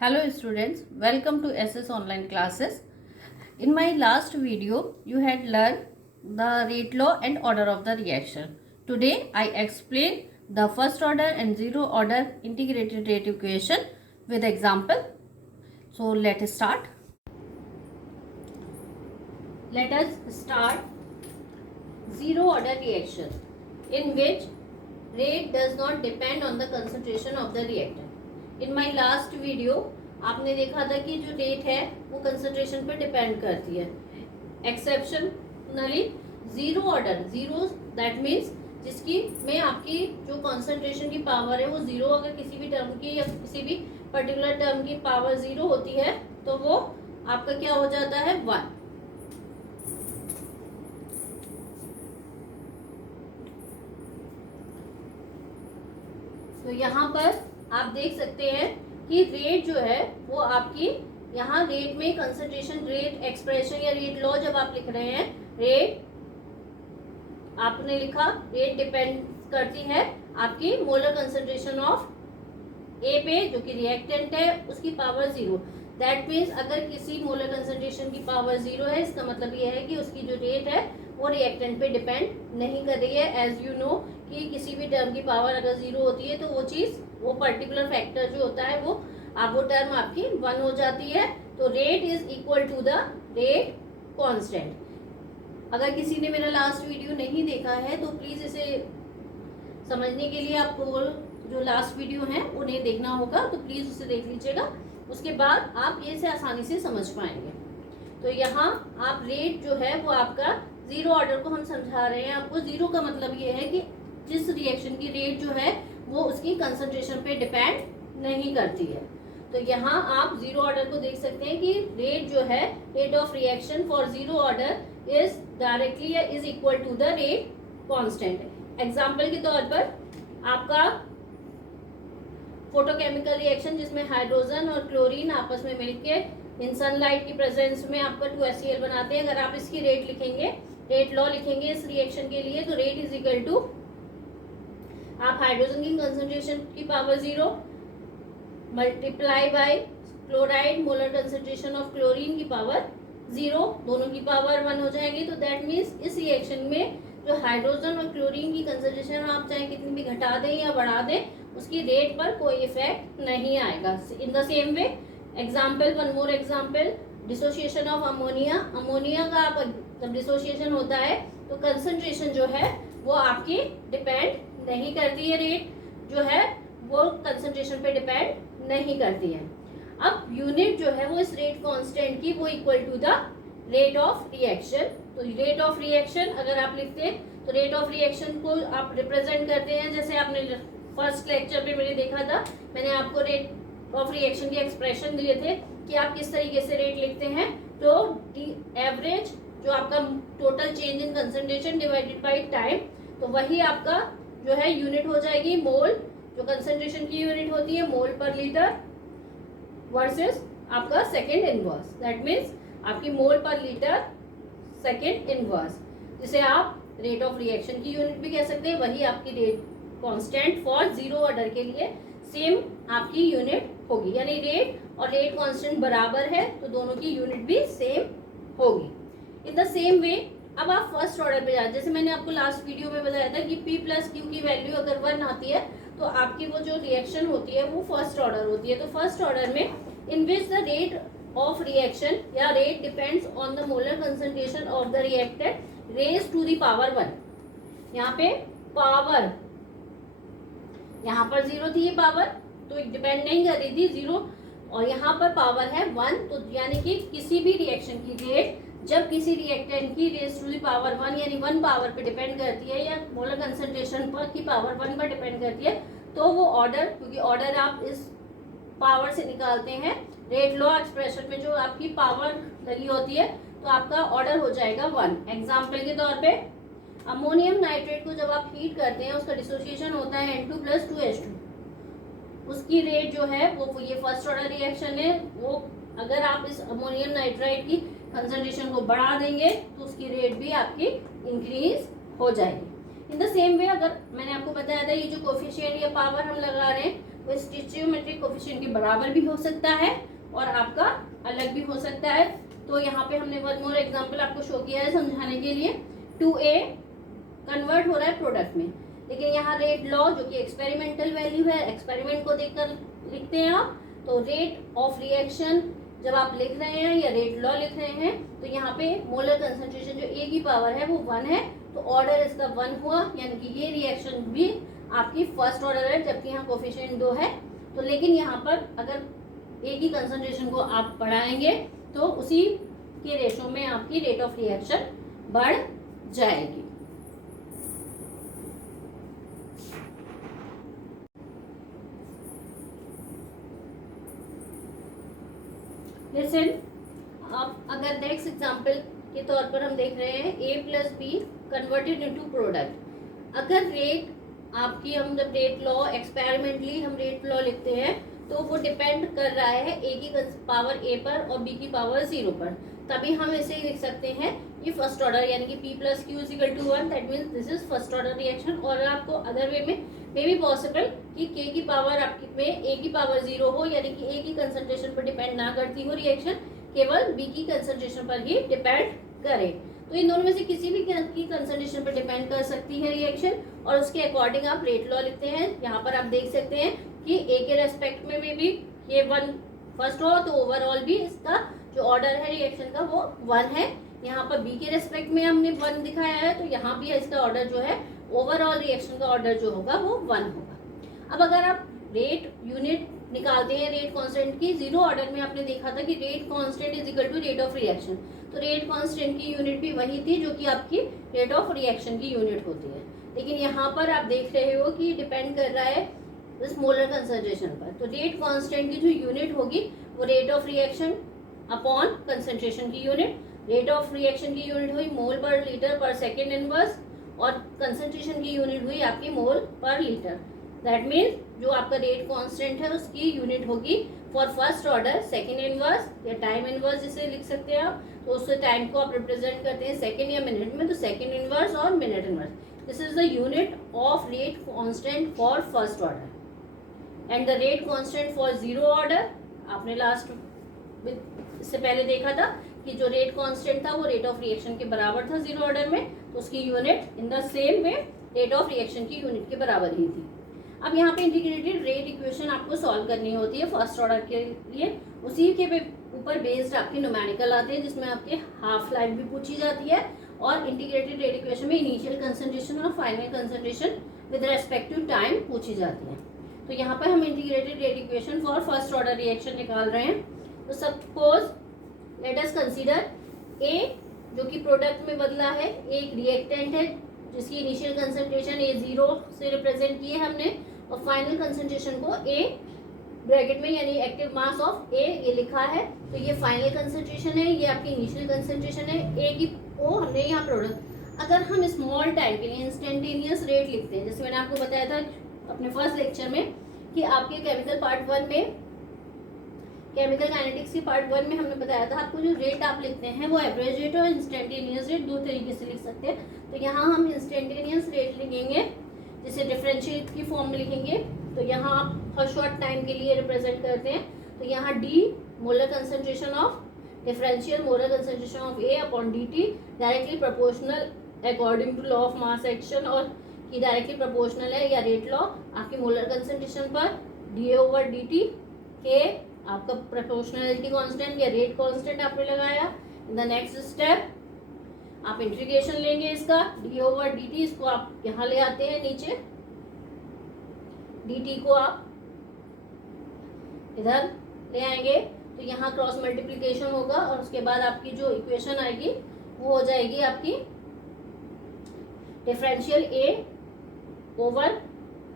Hello students, welcome to SS online classes. In my last video, you had learned the rate law and order of the reaction. Today, I explain the first order and zero order integrated rate equation with example. So let us start. Let us start zero order reaction in which rate does not depend on the concentration of the reactant. In my last video आपने देखा था कि जो rate है वो concentration पे depend करती है. Exceptionally zero order, zero that means जिसकी में आपकी जो कंसंट्रेशन की पावर है वो जीरो, अगर किसी भी टर्म की या किसी भी पर्टिकुलर टर्म की पावर जीरो होती है तो वो आपका क्या हो जाता है, 1. तो यहाँ पर आप देख सकते हैं कि रेट जो है वो आपकी यहाँ रेट में कंसंट्रेशन रेट एक्सप्रेशन या रेट लॉ जब आप लिख रहे हैं, रेट आपने लिखा, रेट डिपेंड करती है आपकी मोलर कंसंट्रेशन ऑफ ए पे जो कि रिएक्टेंट है उसकी पावर जीरो. दैट मीन्स अगर किसी मोलर कंसंट्रेशन की पावर जीरो है, इसका मतलब ये है कि उसकी जो रेट है वो रिएक्टेंट पे डिपेंड नहीं कर रही है. एज यू नो कि किसी भी टर्म की पावर अगर जीरो होती है तो वो चीज, वो पर्टिकुलर फैक्टर जो होता है वो टर्म आपकी 1 हो जाती है. तो rate is equal to the rate constant. अगर किसी ने मेरा लास्ट वीडियो नहीं देखा है तो प्लीज इसे समझने के लिए आपको जो लास्ट वीडियो है उन्हें देखना होगा, तो प्लीज उसे देख लीजिएगा. उसके बाद आप ये से आसानी से समझ पाएंगे. तो यहाँ आप रेट जो है वो आपका जीरो ऑर्डर को हम समझा रहे हैं आपको. जीरो का मतलब ये है कि जिस रिएक्शन की रेट जो है वो उसकी कंसंट्रेशन पे डिपेंड नहीं करती है. तो यहाँ आप जीरो ऑर्डर को देख सकते हैं कि रेट जो है, rate of reaction for zero order is directly is equal to the rate constant. Example के तौर पर आपका फोटोकेमिकल रिएक्शन जिसमें हाइड्रोजन और क्लोरीन आपस में मिलकर इन सनलाइट की प्रेजेंस में आपका 2HCl बनाते हैं. अगर आप इसकी रेट लिखेंगे, रेट लॉ लिखेंगे इस रिएक्शन के लिए, तो रेट इज इक्वल टू आप हाइड्रोजन की कंसंट्रेशन की power zero multiply by chloride molar concentration of chlorine की पावर जीरो, दोनों की पावर 1 हो जाएंगी. तो दैट मीन्स इस रिएक्शन में जो हाइड्रोजन और क्लोरीन की कंसंट्रेशन आप चाहे कितनी भी घटा दें या बढ़ा दें, उसकी रेट पर कोई इफेक्ट नहीं आएगा. In the same way example, one more example, dissociation of ammonia. Ammonia का आप जब डिसोसिएशन होता है तो कंसंट्रेशन जो है वो आपकी डिपेंड नहीं करती है, रेट जो है वो कंसंट्रेशन पे डिपेंड नहीं करती है. अब यूनिट जो है वो इस रेट कांस्टेंट की वो equal to the rate of reaction. तो रेट ऑफ रिएक्शन अगर आप लिखते हैं तो रेट ऑफ रिएक्शन को आप रिप्रेजेंट करते हैं जैसे आपने फर्स्ट लेक्चर में मैंने देखा था, मैंने आपको रेट ऑफ रिएक्शन के एक्सप्रेशन दिए थे कि आप किस तरीके से रेट लिखते हैं. तो एवरेज जो आपका total change in concentration divided by time, तो वही आपका जो है यूनिट हो जाएगी मोल, जो कंसंट्रेशन की यूनिट होती है मोल पर लीटर वर्सेस आपका सेकेंड इनवर्स. दैट मीन्स आपकी मोल पर लीटर सेकेंड इनवर्स, जिसे आप रेट ऑफ रिएक्शन की यूनिट भी कह सकते हैं. वही आपकी rate constant for zero order के लिए सेम आपकी यूनिट होगी, यानी रेट और रेट कांस्टेंट बराबर है तो दोनों की यूनिट भी सेम होगी. इन द सेम वे अब आप फर्स्ट ऑर्डर पे जाए, जैसे मैंने आपको लास्ट वीडियो में बताया था कि P प्लस क्यू की वैल्यू अगर 1 आती है तो आपकी वो जो रिएक्शन होती है वो फर्स्ट ऑर्डर होती है. तो फर्स्ट ऑर्डर में in which the rate of reaction या rate depends on the molar concentration of the reactant raise to the power 1. यहाँ पे पावर, यहाँ पर जीरो थी ये पावर, तो डिपेंड नहीं कर रही थी जीरो, और यहाँ पर पावर है 1. तो यानी कि किसी भी रिएक्शन की रेट जब किसी रिएक्टेंट की रेज टू द पावर 1 यानी 1 पावर पे डिपेंड करती है या मोलर कंसंट्रेशन पर की पावर 1 पर डिपेंड करती है, तो वो ऑर्डर, क्योंकि ऑर्डर आप इस पावर से निकालते हैं, रेट लॉ एक्सप्रेशन में जो आपकी पावर लगी होती है तो आपका ऑर्डर हो जाएगा 1. एग्जाम्पल के तौर पे अमोनियम नाइट्रेट को जब आप हीट करते हैं उसका डिसोसिएशन होता है N2 + 2H2. उसकी रेट जो है वो ये फर्स्ट ऑर्डर रिएक्शन है. वो अगर आप इस अमोनियम नाइट्राइड की कंसंट्रेशन को बढ़ा देंगे तो उसकी रेट भी आपकी इंक्रीज हो जाएगी. इन द सेम वे अगर मैंने आपको बताया था ये जो कोफिशिएंट या पावर हम लगा रहे हैं वो स्टिचियोमेट्रिक कोफिशिएंट के बराबर भी हो सकता है और आपका अलग भी हो सकता है। तो यहाँ पे हमने वन मोर एग्जांपल आपको शो किया है समझाने के लिए। 2a कन्वर्ट हो रहा है प्रोडक्ट में, लेकिन यहाँ रेट लॉ जो कि एक्सपेरिमेंटल वैल्यू है, एक्सपेरिमेंट को देखकर लिखते हैं आप। तो रेट ऑफ रिएक्शन जब आप लिख रहे हैं या रेट लॉ लिख रहे हैं तो यहाँ पे मोलर कंसंट्रेशन जो ए की पावर है वो 1 है, तो ऑर्डर इसका 1 हुआ, यानी कि ये रिएक्शन भी आपकी फर्स्ट ऑर्डर है, जबकि यहाँ कोफिशिएंट 2 है। तो लेकिन यहाँ पर अगर ए की कंसंट्रेशन को आप बढ़ाएंगे तो उसी के रेशो में आपकी रेट ऑफ रिएक्शन बढ़ जाएगी। लिसन, अब अगर नेक्स्ट एग्जांपल के तौर पर हम देख रहे हैं a plus be converted into product. अगर रेट आपकी, हम जब रेट लॉ एक्सपेरिमेंटली हम रेट लॉ लिखते हैं तो वो डिपेंड कर रहा है a की पावर a पर और b की पावर 0 पर, तभी हम इसे लिख सकते हैं ये फर्स्ट ऑर्डर, यानी कि p plus q equal to 1, that means this is first order reaction. और आपको अदर वे में मे बी पॉसिबल कि k की पावर आपकी में a की पावर 0 हो, यानी कि a की कंसंट्रेशन पर डिपेंड ना करती हो रिएक्शन, केवल b की कंसंट्रेशन पर ही डिपेंड करे। तो इन दोनों में से किसी भी की कंसंट्रेशन पर डिपेंड कर सकती है रिएक्शन, और उसके अकॉर्डिंग आप रेट लॉ लिखते हैं। यहाँ पर आप देख सकते हैं कि a के रेस्पेक्ट में भी ये 1 फर्स्ट हो, तो ओवरऑल भी इसका जो ऑर्डर है रिएक्शन का वो 1 है। यहाँ पर b के रेस्पेक्ट में हमने 1 दिखाया है, तो यहाँ भी इसका ऑर्डर जो है ओवरऑल रिएक्शन का ऑर्डर जो होगा वो 1 होगा। अब अगर आप रेट यूनिट निकालते हैं रेट कांस्टेंट की, 0 ऑर्डर में आपने देखा था कि rate constant is equal to rate of reaction, तो रेट कांस्टेंट की यूनिट भी वही थी जो कि आपकी रेट ऑफ रिएक्शन की यूनिट होती है। लेकिन यहाँ पर आप देख रहे हो कि डिपेंड कर रहा है इस मोलर कंसंट्रेशन पर, तो रेट कांस्टेंट की जो यूनिट होगी वो rate of reaction upon concentration की यूनिट। रेट ऑफ रिएक्शन की यूनिट हुई मोल पर लीटर पर सेकेंड इनवर्स, और कंसंट्रेशन की यूनिट हुई आपकी मोल पर लीटर। दैट मीन्स जो आपका रेट कांस्टेंट है उसकी यूनिट होगी for first order second inverse या टाइम इनवर्स जिसे लिख सकते हैं आप। तो उस टाइम को आप रिप्रेजेंट करते हैं सेकेंड या मिनट में, तो सेकेंड इनवर्स और minute inverse. This is the unit of rate constant for first order and the rate constant for 0 order. आपने लास्ट इससे पहले देखा था कि जो रेट कांस्टेंट था वो रेट ऑफ रिएक्शन के बराबर था 0 ऑर्डर में, तो उसकी unit in the same way rate of reaction की यूनिट के बराबर ही थी। अब यहाँ पे इंटीग्रेटेड रेट इक्वेशन आपको सॉल्व करनी होती है फर्स्ट ऑर्डर के लिए, उसी के ऊपर बेस्ड आपके न्यूमेरिकल आते हैं जिसमें आपके हाफ लाइफ भी पूछी जाती है, और इंटीग्रेटेड रेट इक्वेशन में इनिशियल कंसंट्रेशन और final concentration with respect to time पूछी जाती है। तो यहाँ पर हम integrated rate equation for first order reaction निकाल रहे हैं। तो suppose let us consider A जो कि प्रोडक्ट में बदला है, एक रिएक्टेंट है जिसकी इनिशियल कंसंट्रेशन A0 से रिप्रेजेंट की है हमने, और फाइनल कंसंट्रेशन को A ब्रैकेट में यानी एक्टिव मास ऑफ A ये लिखा है। तो ये फाइनल कंसंट्रेशन है, ये आपकी इनिशियल कंसंट्रेशन है A की, वो हमने यहाँ प्रोडक्ट। अगर हम स्मॉल टाइम के लिए इंस्टेंटेनियस रेट लिखते हैं, जैसे मैंने आपको बताया था अपने फर्स्ट लेक्चर में कि आपके केमिकल पार्ट 1 में, केमिकल काइनेटिक्स की पार्ट 1 में हमने बताया था आपको जो रेट आप लिखते हैं वो एवरेज रेट और इंस्टेंटेनियस रेट दो तरीके से लिख सकते हैं। तो यहाँ हम इंस्टेंटेनियस रेट लिखेंगे जिसे डिफरेंशिएट की फॉर्म में लिखेंगे। तो यहाँ आप हर शॉर्ट टाइम के लिए रिप्रेजेंट करते हैं, तो यहाँ D molar concentration of differential molar concentration of A upon dt directly proportional according to law of mass action, और की डायरेक्टली प्रोपोर्शनल है या रेट लॉ आपकी मोलर कंसंट्रेशन पर dA/dt के आपका प्रोपोर्शनलिटी कांस्टेंट या रेट कांस्टेंट आपने लगाया। इन द नेक्स्ट स्टेप आप इंटीग्रेशन लेंगे इसका dA/dt, इसको आप यहाँ ले आते हैं नीचे, dt को आप इधर ले आएंगे, तो यहाँ क्रॉस मल्टीप्लिकेशन होगा और उसके बाद आपकी जो इक्वेशन आएगी वो हो जाएगी आपकी डिफरेंशियल A ओवर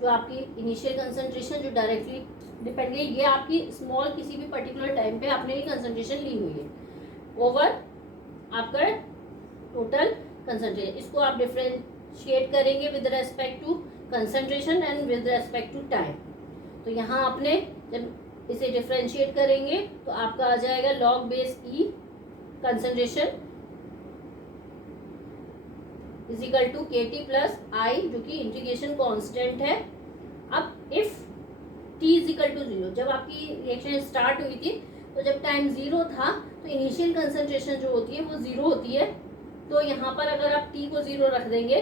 जो आपकी इनिशियल कंसंट्रेशन जो डायरेक्टली डिपेंड है, ये आपकी स्मॉल किसी भी पर्टिकुलर टाइम पे आपने ये कंसंट्रेशन ली हुई है, ओवर आपका टोटल कंसंट्रेशन। इसको आप डिफरेंशिएट करेंगे with respect to concentration and with respect to time. तो यहाँ आपने जब इसे डिफरेंशिएट करेंगे तो आपका आ जाएगा log base E concentration is equal to KT plus I जो कि इंटीग्रेशन कांस्टेंट है। अब if T is equal to 0, जब आपकी रिएक्शन स्टार्ट हुई थी तो जब टाइम 0 था तो इनिशियल कंसंट्रेशन जो होती है वो 0 होती है। तो यहाँ पर अगर आप टी को 0 रख देंगे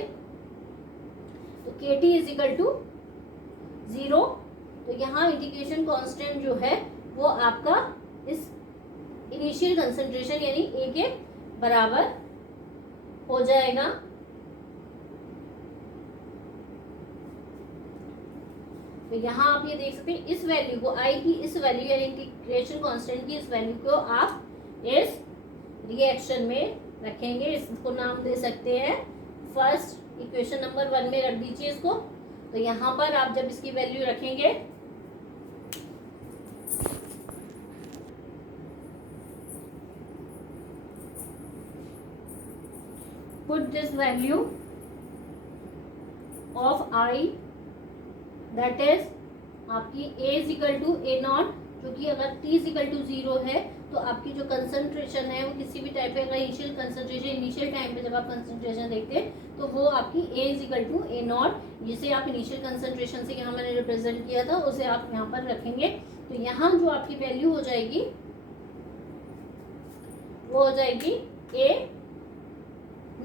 तो के टी इज इक्वल टू 0। तो यहाँ इंटीग्रेशन कांस्टेंट जो है वो आपका इस इनिशियल कंसंट्रेशन यानी ए के बराबर हो जाएगा। तो यहाँ आप ये देख सकते हैं इस वैल्यू को, आई की इस वैल्यू यानी इंटीग्रेशन कांस्टेंट की इस वैल्यू को आप इस रिएक्शन में रखेंगे। इसको नाम दे सकते हैं फर्स्ट इक्वेशन नंबर 1 में रख दीजिए इसको। तो यहाँ पर आप जब इसकी वैल्यू रखेंगे put this value of I that is आपकी A is equal to A not, क्योंकि अगर T is equal to 0 है तो आपकी जो कंसंट्रेशन है वो किसी भी टाइप पे अगर इनिशियल कंसंट्रेशन इनिशियल टाइम पे जब आप कंसंट्रेशन देखते हैं तो वो आपकी A is equal to A not, जिसे आप इनिशियल कंसंट्रेशन से यहाँ मैंने रिप्रेजेंट किया था उसे आप यहाँ पर रखेंगे। तो यहाँ जो आपकी वैल्यू हो जाएगी वो हो जाएगी A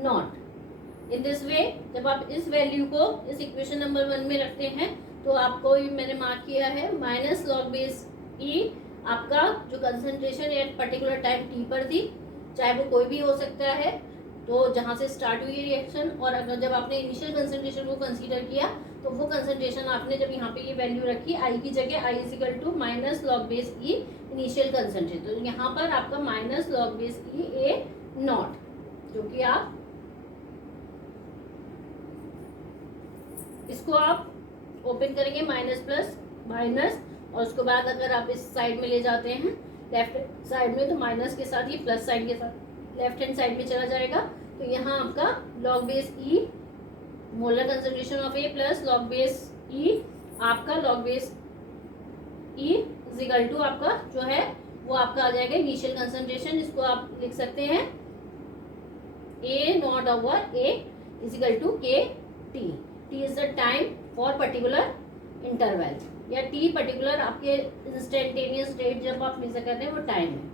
not. In this way जब आप इस वैल्यू को इस इक्वेशन नंबर 1 में रखते हैं तो आपको मैंने मार्क किया है माइनस लॉग बेस ई, आपका जो concentration at particular time T पर थी, चाहे वो कोई भी हो सकता है, तो जहाँ से स्टार्ट हुई रिएक्शन, और अगर जब आपने इनिशियल कंसंट्रेशन को कंसीडर किया तो वो कंसंट्रेशन आपने जब यहाँ पे ये वैल्यू रखी आई की जगह, I is equal to minus log base e initial concentration, तो यहाँ पर आपका minus log base e A naught, जो कि आप इसको आप ओपन करेंगे माइनस प्लस माइनस, और उसके बाद अगर आप इस साइड में ले जाते हैं लेफ्ट साइड में तो माइनस के साथ ही प्लस साइन के साथ लेफ्ट हैंड साइड में चला जाएगा। तो यहाँ आपका log base e molar concentration of A plus log base e, आपका log base e is equal to आपका जो है वो आपका आ जाएगा इनिशियल कंसंट्रेशन। इसको आप लिख सकते हैं A naught over A is equal to K T. T is the time for particular interval, या टी पर्टिकुलर आपके इंस्टेंटेनियस रेट जब आप मेजर कर रहे हैं वो टाइम है,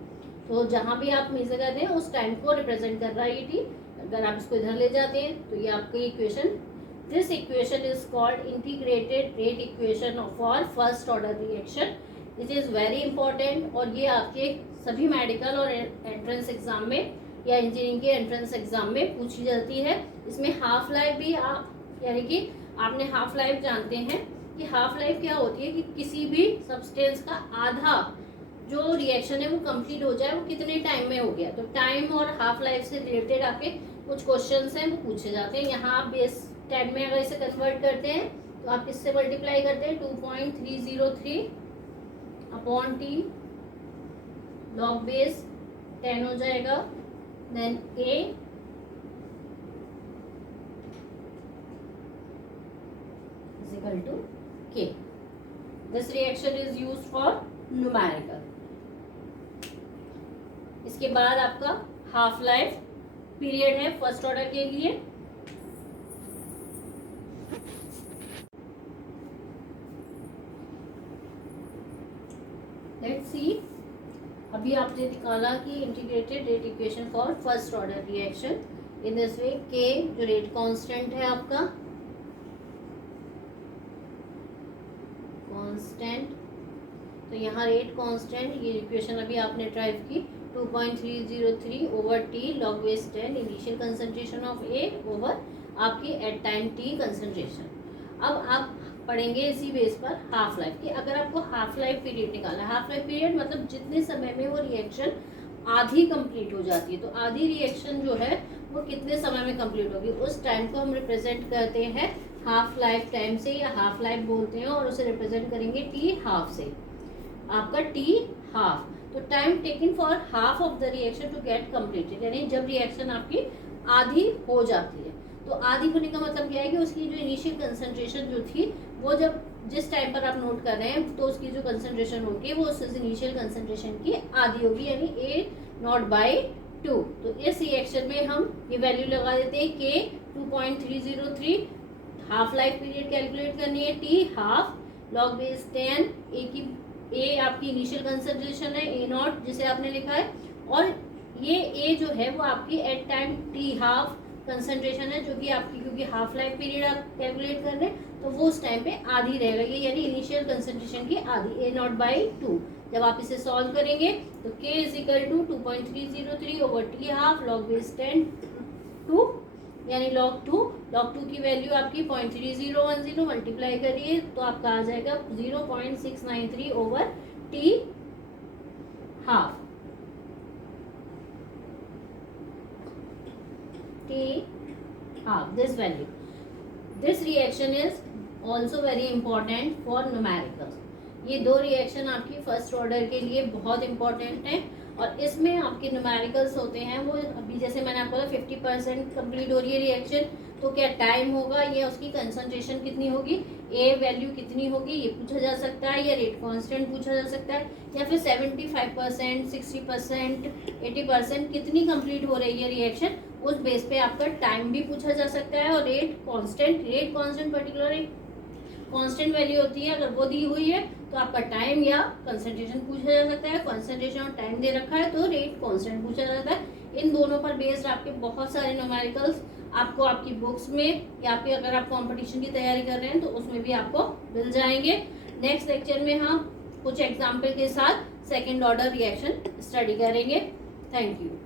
तो जहाँ भी आप मेजर कर रहे हैं उस टाइम को रिप्रेजेंट कर रहा है ये टी। अगर आप इसको इधर ले जाते हैं तो ये आपकी equation, this equation is called integrated rate equation for first order reaction. This is very important, और ये आपके सभी मेडिकल और एंट्रेंस एग्जाम में या इंजीनियरिंग के एंट्रेंस एग्जाम में पूछी जाती है। इसमें हाफ लाइफ भी आप, यानी कि आपने हाफ लाइफ जानते हैं कि हाफ लाइफ क्या होती है कि किसी भी सब्सटेंस का आधा जो रिएक्शन है वो कंप्लीट हो जाए वो कितने टाइम में हो गया। तो टाइम और हाफ लाइफ से रिलेटेड आपके कुछ क्वेश्चंस हैं वो पूछे जाते हैं। यहाँ आप बेस 10 में अगर इसे कन्वर्ट करते हैं तो आप किससे मल्टीप्लाई करते हैं 2.303 अपॉन टी, लॉग बेस 10 हो जाएगा, then A equal to K. This reaction is used for numerical. इसके बाद आपका हाफ लाइफ पीरियड है फर्स्ट ऑर्डर के लिए। लेट्स सी, अभी आपने निकाला कि integrated rate equation for first order reaction in this way, के जो रेट कांस्टेंट है आपका कांस्टेंट, तो यहाँ रेट कांस्टेंट, ये इक्वेशन अभी आपने ड्राइव की 2.303 over T log base 10 initial concentration of A over आपकी एट टाइम टी कंसंट्रेशन। अब आप पढ़ेंगे इसी बेस पर हाफ लाइफ की। अगर आपको हाफ लाइफ पीरियड निकालना है, हाफ लाइफ पीरियड मतलब जितने समय में वो रिएक्शन आधी कंप्लीट हो जाती है, तो आधी रिएक्शन जो है वो कितने समय में कंप्लीट होगी, उस टाइम को हम रिप्रेजेंट करते हैं हाफ लाइफ टाइम से, या हाफ लाइफ बोलते हैं, और उसे रिप्रेजेंट करेंगे टी हाफ से। आपका टी हाफ, तो time taken for half of the reaction to get completed, यानी जब रिएक्शन आपकी आधी हो जाती है। तो आधी होने का मतलब क्या है कि उसकी जो इनिशियल कंसंट्रेशन जो थी वो जब जिस टाइम पर आप नोट कर रहे हैं तो उसकी जो कंसंट्रेशन होगी वो उस इनिशियल कंसंट्रेशन की आधी होगी, यानी ए नॉट बाई 2। तो इस रिएक्शन में हम ये वैल्यू लगा देते हैं के 2.303, हाफ लाइफ पीरियड कैलकुलेट करनी है टी हाफ, लॉग बेस 10 ए आपकी इनिशियल कंसंट्रेशन है ए नॉट जिसे आपने लिखा है, और ये ए जो है वो आपकी at time T half concentration है, जो कि आपकी क्योंकि हाफ लाइफ पीरियड आप कैलकुलेट कर रहे हैं तो वो उस टाइम पे आधी रहेगा, ये यानी इनिशियल कंसंट्रेशन की आधी ए नॉट बाई 2। जब आप इसे सॉल्व करेंगे तो k is equal to 2.303 over T half log base 10 2 यानी log 2 की वैल्यू आपकी 0.3010 मल्टीप्लाई करिए तो आपका आ जाएगा 0.693 over T half this value. This reaction is also very important for numericals. ये दो रिएक्शन आपकी फर्स्ट ऑर्डर के लिए बहुत इंपॉर्टेंट है, और इसमें आपके न्यूमेरिकल्स होते हैं वो अभी जैसे मैंने आपको बोला 50% कंप्लीट हो रही है रिएक्शन, तो क्या टाइम होगा या उसकी कंसंट्रेशन कितनी होगी, ए वैल्यू कितनी होगी ये पूछा जा सकता है, या रेट कांस्टेंट पूछा जा सकता है, या फिर 75%, 60%, 80% कितनी कंप्लीट हो रही है रिएक्शन, उस बेस पे आपका टाइम भी पूछा जा सकता है, और रेट कांस्टेंट पर्टिकुलर एक कांस्टेंट वैल्यू होती है, अगर वो दी हुई है तो आपका टाइम या कंसंट्रेशन पूछा जा सकता है, कंसंट्रेशन और टाइम दे रखा है तो रेट कांस्टेंट पूछा जाता है। इन दोनों पर बेस्ड आपके बहुत सारे न्यूमेरिकल्स आपको आपकी बुक्स में या फिर अगर आप कंपटीशन की तैयारी कर रहे हैं तो उसमें भी आपको मिल जाएंगे। नेक्स्ट लेक्चर में हम कुछ एग्जाम्पल के साथ सेकेंड ऑर्डर रिएक्शन स्टडी करेंगे। Thank you.